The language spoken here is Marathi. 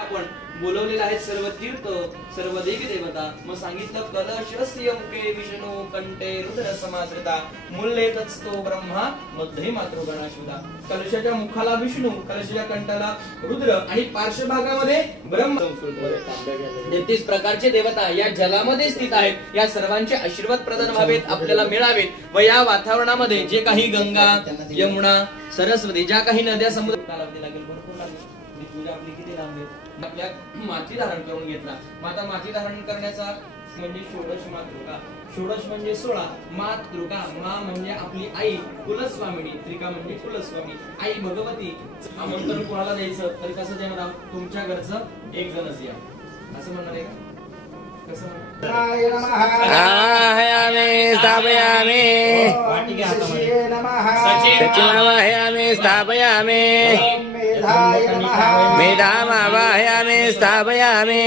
आपण बोलवलेले आहेत सर्व तीर्थ सर्व देवी देवता. मग सांगितलं कलशस्य मुखे विष्णू कंठे रुद्र समाश्रिता मूल्ये तत्स्तो ब्रह्मा मध्ये मातृ गणाश्रुता. कलशाच्या मुखाला विष्णू, कलशाच्या कंठाला रुद्र आणि पार्श्वभागामध्ये ब्रह्मा. 33 प्रकारचे देवता या जलामध्ये स्थित आहेत. या सर्वांचे आशीर्वाद प्रदान व्हावेत, आपल्याला मिळावेत व या वातावरणामध्ये जे काही गंगा यमुना सरस्वती ज्या काही नद्या समुद्र कालावधी लागेल भरपूर लागेल. पूजा आपली किती लांब आपल्या माती धारण करून घेतला. माता माती धारण करण्याचा म्हणजे षोडश मातृका. षोडश म्हणजे 16, मातृका मा म्हणजे आपली आई, कुलस्वामिनी, त्रिका म्हणजे कुलस्वामी आई भगवती. आमंत्रण कोणाला द्यायचं तर कसं देणार आहोत? तुमच्या घरचं एक जणच या असं म्हणणार आहे का? कसं आवाहयामि स्थापयामि सचिवावाहयामि स्थापयामि मेधामावाहयामि स्थापयामि